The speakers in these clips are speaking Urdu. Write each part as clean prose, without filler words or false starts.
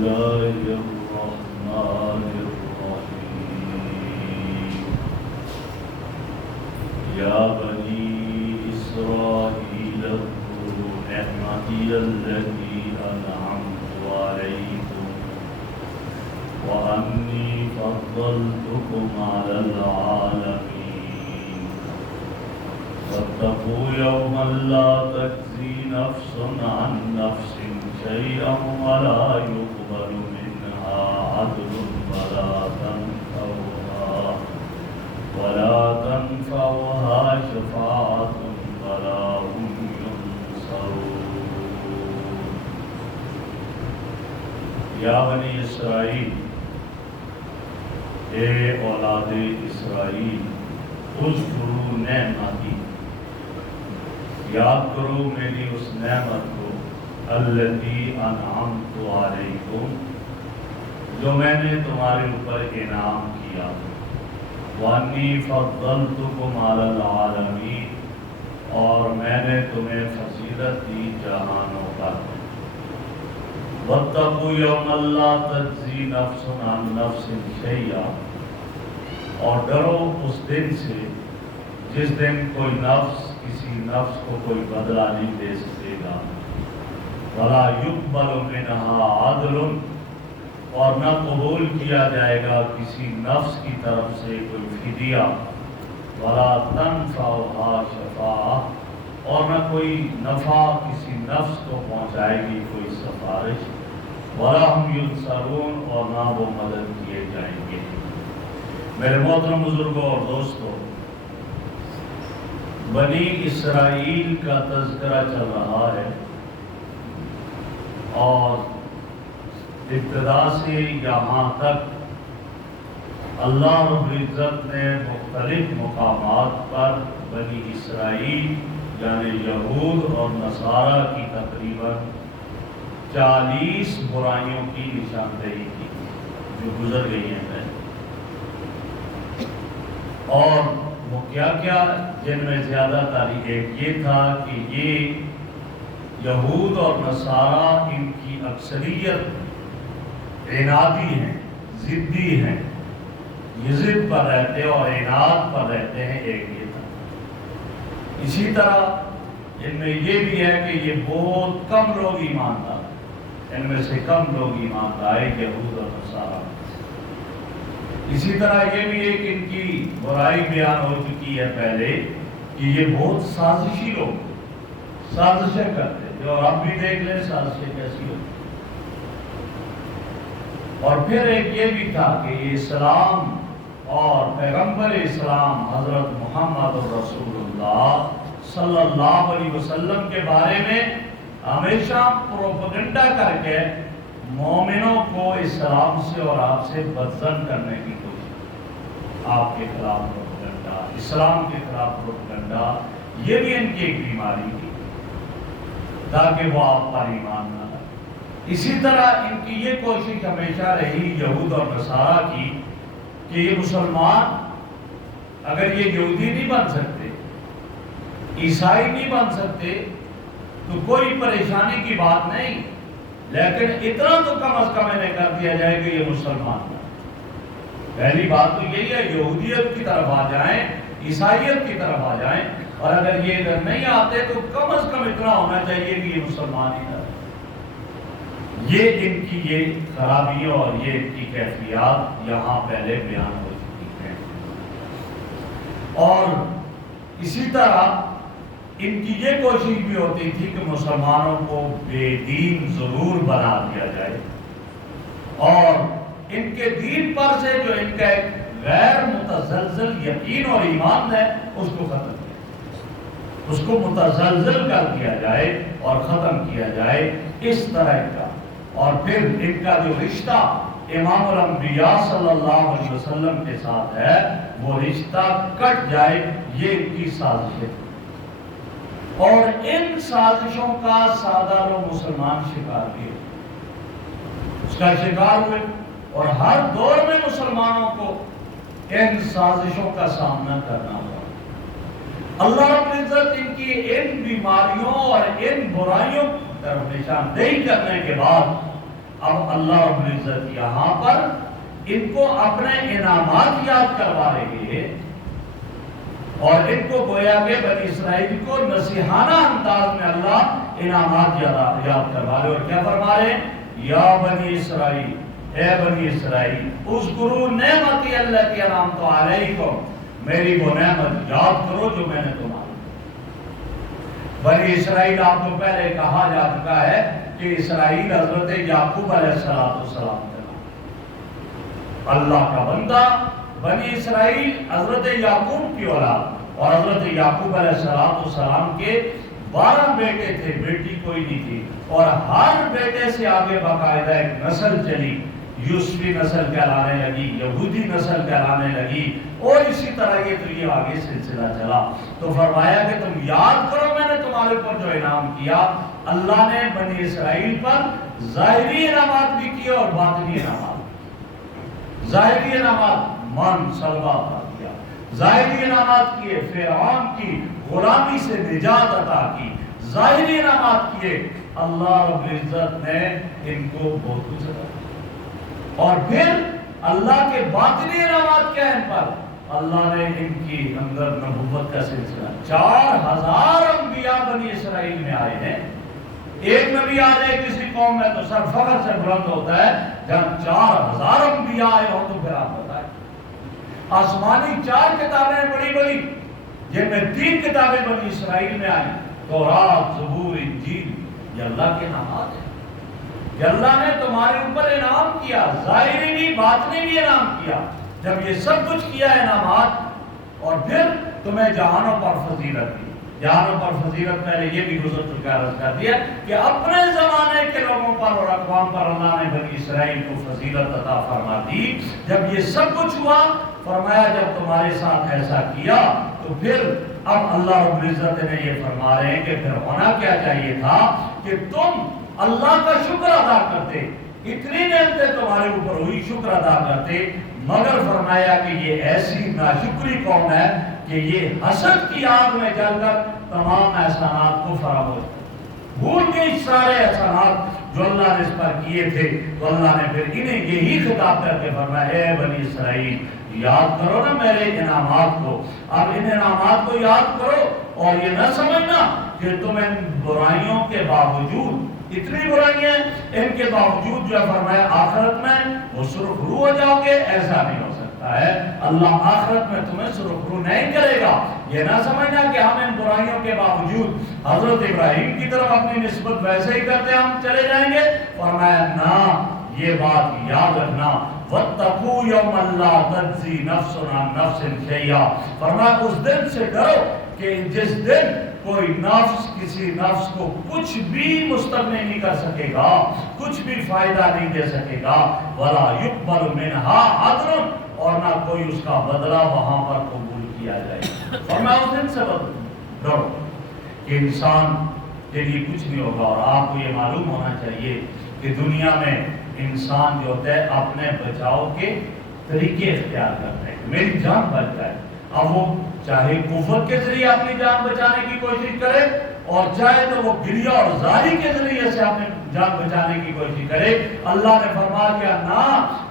الله الرحمن الرحيم يا بني إسرائيل اذكروا نعمتي التي أنعمت عليكم وأني فضلتكم على العالمين واتقوا يوما لا تجزي نفس عن نفس شيئا ولا يقبل منها عدل ولا تنفعها شفاعة ولا هم ينصرون یا بنی اسرائیل، اے اولاد اسرائیل، اذکروا نعمتی، یاد کرو میری اس نعمت کو، التی انعمت علیکم، جو میں نے تمہارے اوپر انعام کیا، وانی فضلتکم علی العالمین، اور میں نے تمہیں فضیلت دی جہانوں پر، واتقوا یوما لا تجزی نفس عن نفس شیئا، اور ڈرو اس دن سے جس دن کوئی نفس کسی نفس کو کوئی بدلہ نہیں دے سکے گا، ولا یقبل منہا عدل، اور نہ قبول کیا جائے گا کسی نفس کی طرف سے کوئی فدیہ، ولا تنفعها شفاعہ، اور نہ کوئی نفع کسی نفس کو پہنچائے گی کوئی سفارش، ولا هم ينصرون، اور نہ وہ مدد کیے جائیں گے۔ میرے محترم بزرگوں اور دوستوں، بنی اسرائیل کا تذکرہ چل رہا ہے، اور ابتدا سے یہاں تک اللہ رب العزت نے مختلف مقامات پر بنی اسرائیل یعنی یہود اور نصارہ کی تقریباً 40 برائیوں کی نشاندہی کی جو گزر گئی ہیں پہلے، اور وہ کیا جن میں زیادہ تاریخ ایک یہ تھا کہ یہ یہود اور نصارہ ان کی اکثریت عنادی ہیں، ضدی ہیں، یہ ضد پر رہتے اور عناد پر رہتے ہیں، ایک یہ تھا۔ اسی طرح ان میں یہ بھی ہے کہ یہ بہت کم لوگ ایمان لائے، ان میں سے کم لوگ ایمان لائے یہود اور نصارہ۔ اسی طرح یہ بھی ہے کہ ان کی برائی بیان ہو چکی ہے پہلے کہ یہ بہت سازشی لوگ، سازشیں کرتے تھے، اور اب بھی دیکھ لیں سازشیں کیسی ہوتی۔ اور پھر ایک یہ بھی تھا کہ یہ اسلام اور پیغمبر اسلام حضرت محمد رسول اللہ صلی اللہ علیہ وسلم کے بارے میں ہمیشہ پروپیگنڈا کر کے مومنوں کو اسلام سے اور آپ سے بدظن کرنے کی کوشش، آپ کے خلاف پروپیگنڈا، اسلام کے خلاف پروپیگنڈا، یہ بھی ان کی ایک بیماری تھی تاکہ وہ آپ پر ایمان نہ لائے۔ اسی طرح ان کی یہ کوشش ہمیشہ رہی یہود اور نصارہ کی کہ یہ مسلمان اگر یہ یہودی نہیں بن سکتے، عیسائی نہیں بن سکتے تو کوئی پریشانی کی بات نہیں، لیکن اتنا تو کم از کم انہیں کر دیا جائے کہ یہ مسلمان ہیں۔ پہلی بات تو یہی ہے یہودیت کی طرف آ جائیں، عیسائیت کی طرف آ جائیں، اور اگر یہ ادھر نہیں آتے تو کم از کم اتنا ہونا چاہیے کہ یہ مسلمان ہی نہ رہے۔ یہ ان کی یہ خرابیوں اور یہ ان کی کیفیات یہاں پہلے بیان ہو چکی ہیں۔ اور اسی طرح ان کی یہ کوشش بھی ہوتی تھی کہ مسلمانوں کو بے دین ضرور بنا دیا جائے، اور ان کے دین پر سے جو ان کا ایک غیر متزلزل یقین اور ایمان ہے اس کو ختم کیا، اس کو متزلزل کر دیا جائے اور ختم کیا جائے، اس طرح کا۔ اور پھر ان کا جو رشتہ امام الانبیاء صلی اللہ علیہ وسلم کے ساتھ ہے وہ رشتہ کٹ جائے، یہ ان کی سازش ہے۔ اور ان سازشوں کا سادہ لوگ مسلمان شکار بھی ہوئے، اس کا شکار ہوئے، اور ہر دور میں مسلمانوں کو ان سازشوں کا سامنا کرنا ہوا۔ اللہ رب العزت ان کی ان بیماریوں اور ان برائیوں طرف نشاندہی کرنے کے بعد اب اللہ رب العزت یہاں پر ان کو اپنے انعامات یاد کروا رہے ہیں اور ان کو گویا کہ بنی اسرائیل کو نصیحانہ انداز میں اللہ انعامات یاد کروا رہے اور کیا فرما رہے ہیں؟ یا بنی اسرائیل، اے بنی اسرائیل، اذکروا نعمتی التی انعمت علیکم، میری وہ نعمت یاد کرو جو میں نے تمہاری۔ بنی اسرائیل آپ کو پہلے کہا جا چکا ہے کہ اسرائیل حضرت یعقوب علیہ السلام کا اللہ کا بندہ، بنی اسرائیل حضرت یعقوب کی اولاد، اور حضرت یعقوب علیہ السلام کے 12 بیٹے تھے، بیٹی کوئی نہیں تھی، اور ہر بیٹے سے آگے باقاعدہ ایک نسل چلی، یوسفی نسل کہلانے لگی، یہودی نسل کہلانے لگی، اور اسی طرح یہ آگے سلسلہ چلا۔ تو فرمایا کہ تم یاد کرو میں نے تمہارے اوپر جو انعام کیا۔ اللہ نے بنی اسرائیل پر ظاہری انعامات بھی کیے اور باطنی انعامات۔ ظاہری انعامات من سلوا کیا، ظاہری انعامات کیے فرعون کی غلامی سے نجات عطا کی، ظاہری انعامات کیے اللہ رب العزت نے ان کو بہت کچھ عطا کیا، اور پھر اللہ کے باطنی انعامات کیا ان پر؟ اللہ نے ان کی اندر نبوت کا سلسلہ، 4000 انبیاء بنی اسرائیل میں آئے ہیں۔ ایک نبی آ جائے کسی قوم میں تو سر فخر سے بلند ہوتا ہے، جب 4000 انبیاء آئے ہوں تو پھر آپ بتائیں۔ آسمانی 4 کتابیں بڑی بڑی، جن میں 3 کتابیں بنی اسرائیل میں آئیں، تورات، زبور، انجیل، یہ اللہ کے انعامات ہیں کہ اللہ نے تمہارے اوپر انعام کیا، ظاہری بھی باطنی بھی انعام کیا۔ جب یہ سب کچھ کیا انعامات، اور پھر تمہیں جہانوں پر فضیلت دی۔ جہانوں پر فضیلت پہلے یہ بھی گزر چکا عرض کر دیا کہ اپنے زمانے کے لوگوں پر اور اقوام پر اللہ نے بنی اسرائیل کو فضیلت عطا فرما دی۔ جب یہ سب کچھ ہوا، فرمایا جب تمہارے ساتھ ایسا کیا تو پھر اب اللہ رب العزت نے یہ فرما رہے ہیں کہ پھر ہونا کیا چاہیے تھا کہ تم اللہ کا شکر ادا کرتے، اتنی نعمتیں تمہارے اوپر ہوئی، شکر ادا کرتے، مگر فرمایا کہ یہ ایسی ناشکری قوم ہے کہ یہ حسد کی آگ میں جل کر تمام احسانات کو فراموش بھول گئی، سارے احسانات جو اللہ نے اس پر کیے تھے۔ تو اللہ نے پھر انہیں یہی خطاب کر کے فرمایا، اے بنی اسرائیل یاد کرو نا میرے انعامات کو، اب ان انعامات کو یاد کرو، اور یہ نہ سمجھنا کہ تم ان برائیوں کے باوجود، اتنی برائیاں ان کے باوجود جو ہے فرمایا آخرت میں وہ سرخرو ہو جاؤ گے، ایسا نہیں ہو سکتا ہے۔ اللہ آخرت میں تمہیں سرخرو نہیں کرے گا۔ یہ نہ سمجھنا کہ ہم ان برائیوں کے باوجود حضرت ابراہیم کی طرف اپنی نسبت ویسے ہی کرتے ہم چلے جائیں گے۔ فرمایا نہ، یہ بات یاد رکھنا، وَاتَّقُوا يَوْمًا لَا تَجْزِي نَفْسٌ عَن نَفْسٍ شَيْئًا، فرمایا اس دن سے ڈرو کہ جس دن کوئی نفس کسی نفس کو کچھ بھی مستغنی نہیں کر سکے گا، کچھ بھی فائدہ نہیں دے سکے گا، وَلَا يُقْبَلُ مِنْهَا عَدْلٌ، اور نہ کوئی اس کا بدلہ وہاں پر قبول کیا جائے۔ اور میں اس دن سے ڈرو کہ انسان کے لیے کچھ نہیں ہوگا۔ اور آپ کو یہ معلوم ہونا چاہیے کہ دنیا میں انسان جو ہوتا ہے اپنے بچاؤ کے طریقے اختیار کرتے ہیں، میری جان بچ جائے۔ اب وہ چاہے قوت کے ذریعے اپنی جان بچانے کی کوشش کرے، اور چاہے تو وہ گریہ اور زاری کے ذریعے سے اپنی جان بچانے کی کوشش کرے۔ اللہ نے فرما دیا نہ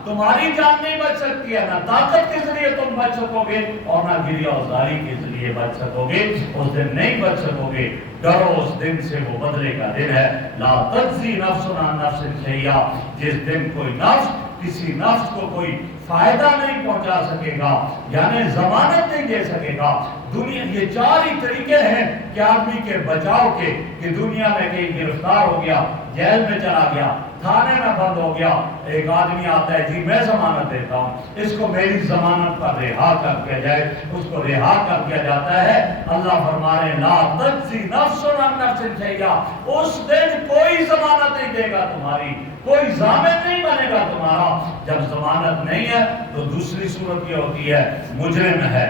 تمہاری جان نہیں بچ سکتی ہے، نہ طاقت کے ذریعے تم بچ سکو گے، اور نہ گریہ اور زاری کے ذریعے بچ سکو گے، اس دن نہیں بچ سکو گے۔ ڈرو اس دن سے، وہ بدلے کا دن ہے۔ لا تجزی نفس عن نفس شیئا، جس دن کوئی نفس کسی نفس کو کوئی فائدہ نہیں پہنچا سکے گا، یعنی ضمانت نہیں دے سکے گا۔ دنیا یہ 4 ہی طریقے ہیں کہ آدمی کے بچاؤ کے، کہ دنیا میں کہیں گرفتار ہو گیا، جیل میں چلا گیا، تھانے میں بند ہو گیا، ایک آدمی آتا ہے جی میں ضمانت دیتا ہوں، اس کو میری ضمانت پر رہا کر دیا جائے، اس کو رہا کر دیا جاتا ہے۔ اللہ فرما رہے لا تجزی نفس عن نفس شیئا، اس دن کوئی ضمانت نہیں دے گا تمہاری، کوئی ضامن نہیں بنے گا تمہارا۔ جب ضمانت نہیں ہے تو دوسری صورت یہ ہوتی ہے مجرم ہے،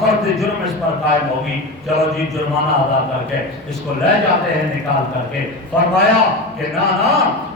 فرد جرم اس پر قائم ہوگی، چلو جی جرمانہ ادا کر کے اس کو لے جاتے ہیں نکال کر کے۔ فرمایا کہ نہ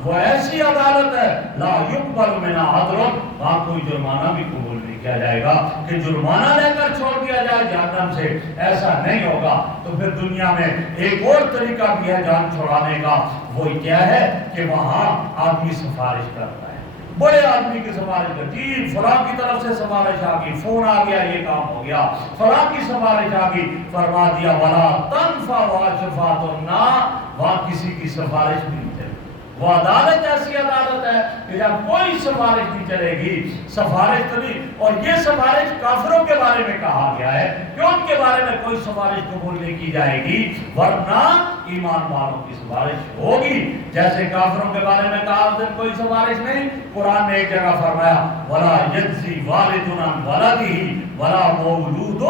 وہ ایسی عدالت ہے لا یقبل منها عدل، وہاں کوئی جرمانہ بھی قبول نہیں کیا جائے گا کہ جرمانہ لے کر چھوڑ دیا جائے جہنم سے، ایسا نہیں ہوگا۔ تو پھر دنیا میں ایک اور طریقہ بھی ہے جان چھڑانے کا، وہ کیا ہے کہ وہاں آدمی سفارش کرتا ہے، بڑے آدمی کی سفارش کرتی، جی فلاں کی طرف سے سفارش آ گئی، فون آ گیا، یہ کام ہو گیا، فلاں کی سفارش آ گئی، فرما دیا وَلَا تَنْفَعُ شَفَاعَةُ النَّاسِ، وہاں کسی کی سفارش نہیں چلے۔ وہ عدالت ایسی عدالت ہے کہ جب کوئی سفارش نہیں چلے گی، سفارش تو نہیں۔ اور یہ سفارش کافروں کے بارے میں کہا گیا ہے کہ ان کے بارے میں کوئی سفارش قبول نہیں کی جائے گی، ورنہ ایمان والوں کی سفارش ہوگی۔ جیسے کافروں کے بارے میں کہا کوئی سفارش نہیں، قرآن نے ایک جگہ فرمایا وَلَا يَجْزِي وَالِدٌ عَنْ وَلَدِهِ وَلَا مَوْلُودٌ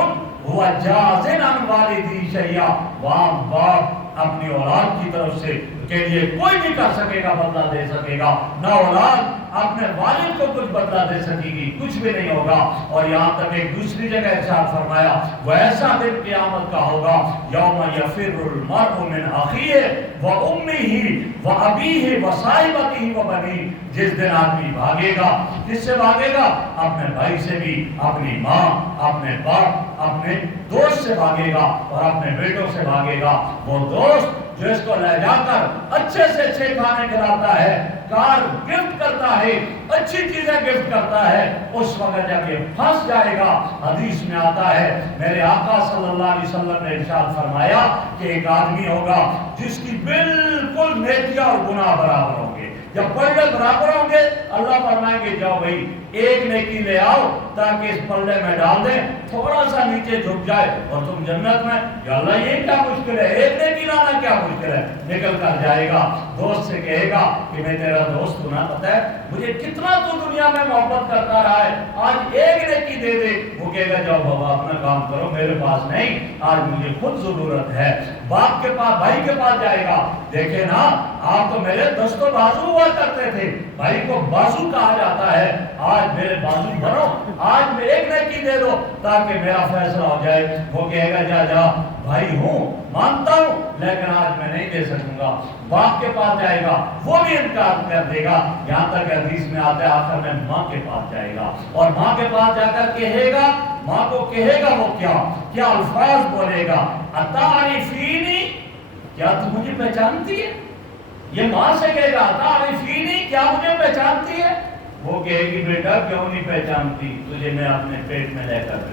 هُوَ جَازٍ عَنْ وَالِدِهِ شَيْئًا، وہاں باپ اپنی اولاد کی طرف سے کے لیے کوئی نہیں کر سکے گا، بدلہ دے سکے گا، نہ اولاد اپنے والد کو کچھ بدلہ دے سکے گی، کچھ بھی نہیں ہوگا۔ اور یہاں تک ایک دوسری جگہ ارشاد فرمایا وہ ایسا دن قیامت کا ہوگا یوم یفر المرء من اخیہ وامہ وابیہ وصاحبتہ وبنیہ، جس دن آدمی بھاگے گا، کس سے بھاگے گا؟ اپنے بھائی سے بھی، اپنی ماں، اپنے باپ، اپنے دوست سے بھاگے گا اور اپنے بیٹوں سے بھاگے گا۔ وہ دوست جو اس کو لے جا کر اچھے سے اچھے کھانے کھلاتا ہے، کار گفٹ کرتا ہے، اچھی چیزیں گفٹ کرتا ہے، اس وقت جب یہ پھنس جائے گا، حدیث میں آتا ہے میرے آقا صلی اللہ علیہ وسلم نے ارشاد فرمایا کہ ایک آدمی ہوگا جس کی بالکل نیکیاں اور گناہ برابر ہوں گے، جب پلے برابر ہوں گے اللہ فرمائیں گے جاؤ بھائی ایک نیکی لے آؤ تاکہ اس پلے میں ڈال دیں، تھوڑا سا نیچے جھک جائے اور تم جنت میں۔ یا اللہ یہ کیا مشکل ہے، ایک نیکی لانا کیا مشکل ہے؟ نکل کر جائے گا، دوست سے کہے گا کہ میں تیرا دوست ہوں نا، پتہ ہے مجھے کتنا تو دنیا میں محبت کرتا رہا ہے، آج ایک نیکی دے دے۔ وہ کہے گا جاؤ بابا اپنا کام کرو، میرے پاس نہیں، آج مجھے خود ضرورت ہے۔ باپ کے پاس، بھائی کے پاس جائے گا، دیکھے نا آپ تو میرے دست و بازو ہوا کرتے تھے، بھائی کو بازو کہا جاتا ہے، آج میرے بازو بنو، آج میں ایک نیکی دے دو تاکہ میرا فیصلہ ہو جائے۔ وہ کہے گا جا جا بھائی ہوں، مانتا ہوں، لیکن آج میں نہیں دے سکوں گا۔ باپ کے پاس جائے گا، وہ بھی انکار کر دے گا، یہاں تک حدیث میں آتا ہے آخر میں ماں کے پاس جائے گا، اور ماں کے پاس جا کر کہے گا، ماں کو کہے گا وہ کیا الفاظ بولے گا، اتعرفینی، کیا تم مجھے پہچانتی ہے؟ یہ ماں سے کہے گا اتعرفینی، کیا مجھے پہچانتی ہے؟ وہ کہے گی بیٹا کیوں نہیں پہچانتی، تجھے میں اپنے پیٹ میں لے کر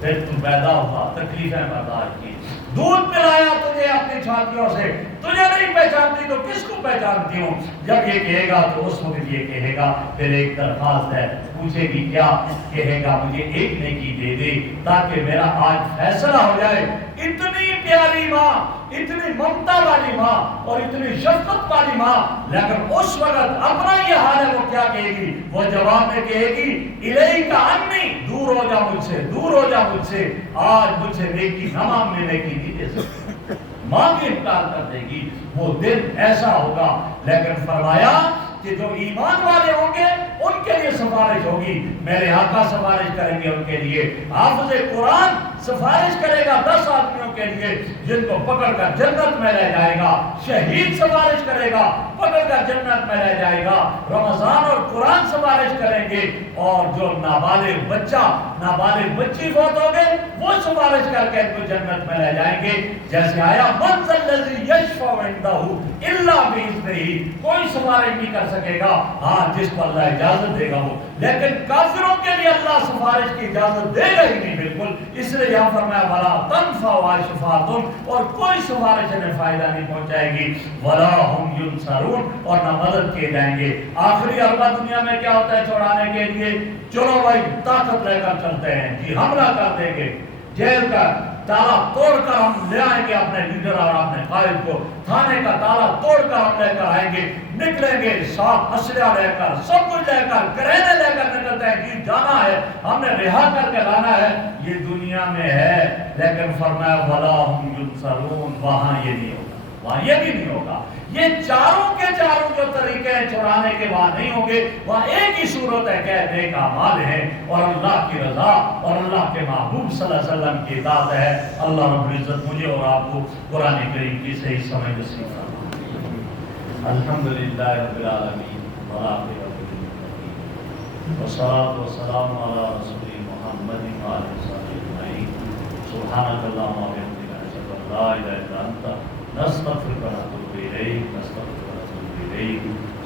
پھر تو پیدا ہوا، تکلیفیں برداشت کی، دودھ پلایا تجھے اپنی چھاتیوں سے، تجھے نہیں پہچانتی تو کس کو پہچانتی ہوں؟ جب یہ کہے گا تو اس وقت یہ کہے گا پھر ایک درخواست ہے، پوچھے گی کیا؟ کہے گا مجھے ایک نیکی دے دے تاکہ میرا آج فیصلہ ہو جائے۔ اتنی پیاری ماں، اتنی ممتا والی ماں اور اتنی شفقت والی ماں، لیکن اس وقت اپنا یہ حال ہے، وہ کیا کہے گی؟ وہ جواب میں کہے گی الیک عنی، دور ہو جا مجھ سے، دور ہو جا مجھ سے، آج مجھ سے نیکی نہ مانگنے، نیکی نہیں دے سکتی، ماں بھی انکار کر دے گی۔ وہ دن ایسا ہوگا، لیکن فرمایا کہ جو ایمان والے ہوں گے ان کے لیے سفارش ہوگی، میرے آقا سفارش کریں گے ان کے لیے، حافظ قرآن سفارش کرے گا 10 آدمیوں کے لیے جن کو پکڑ کر جنت میں لے جائے گا، شہید سفارش کرے گا پکڑ کر جنت میں لے جائے گا، رمضان اور قرآن سفارش کریں گے، اور جو نابالغ بچہ، نابالغ بچی فوت ہو گئے وہ سفارش کر کے ان کو جنت میں لے جائیں گے۔ جیسے آیا من ذا الذی یشفع عندہ الا باذنہ، کوئی سفارش نہیں کر سکے گا، ہاں جس کو اللہ اجازت دے گا وہ، لیکن کافروں کے لیے اللہ سفارش کی اجازت دے گا ہی نہیں بالکل، اس لیے یہاں فرمایا ولا تنفع شفاعۃ، اور کوئی سفارش انہیں فائدہ نہیں پہنچائے گی، ولا هم ینصرون، اور نہ مدد کیے جائیں گے۔ آخری حلقہ دنیا میں کیا ہوتا ہے چھوڑانے کے لیے؟ چلو بھائی طاقت لے کر چلتے ہیں جی، حملہ کر دیں گے، جیل کا تالا توڑ کر ہم لے آئیں گے اپنے لیڈر اور اپنے قائد کو، تھانے کا تالا توڑ کر ہم لے کر آئیں گے، نکلیں گے ساتھ اسلحہ لے کر، سب کچھ لے کر، گرینے لے کر نکلتے ہیں جی، جانا ہے ہم نے، رہا کر کے لانا ہے۔ یہ دنیا میں ہے، لیکن فرمایا ولا هم ینصرون، وہاں یہ نہیں ہوگا، وہاں یہ بھی نہیں ہوگا۔ یہ چاروں کے چاروں جو طریقے ہیں چھڑانے کے وہاں نہیں ہوں گے، وہاں ایک ہی صورت ہے کہ نیک اعمال ہے اور اللہ کی رضا اور اللہ کے محبوب صلی اللہ علیہ وسلم کی اطاعت ہے۔ اللہ رب العزت مجھے اور آپ کو قرآن کریم کی صحیح سمجھ نصیب فرمائے۔ الحمدللہ رب العالمین والصلاۃ والسلام علی رسول محمد وعلى آله أجمعين سبحانك اللهم وبحمدك نشهد أن لا إله إلا أنت نستغفرك ونتوب إليك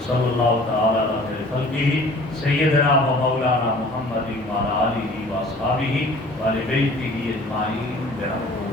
صلى الله تعالى على خير خلقه سيدنا ومولانا محمد وعلى آله وأصحابه وآل بيته أجمعين برحمته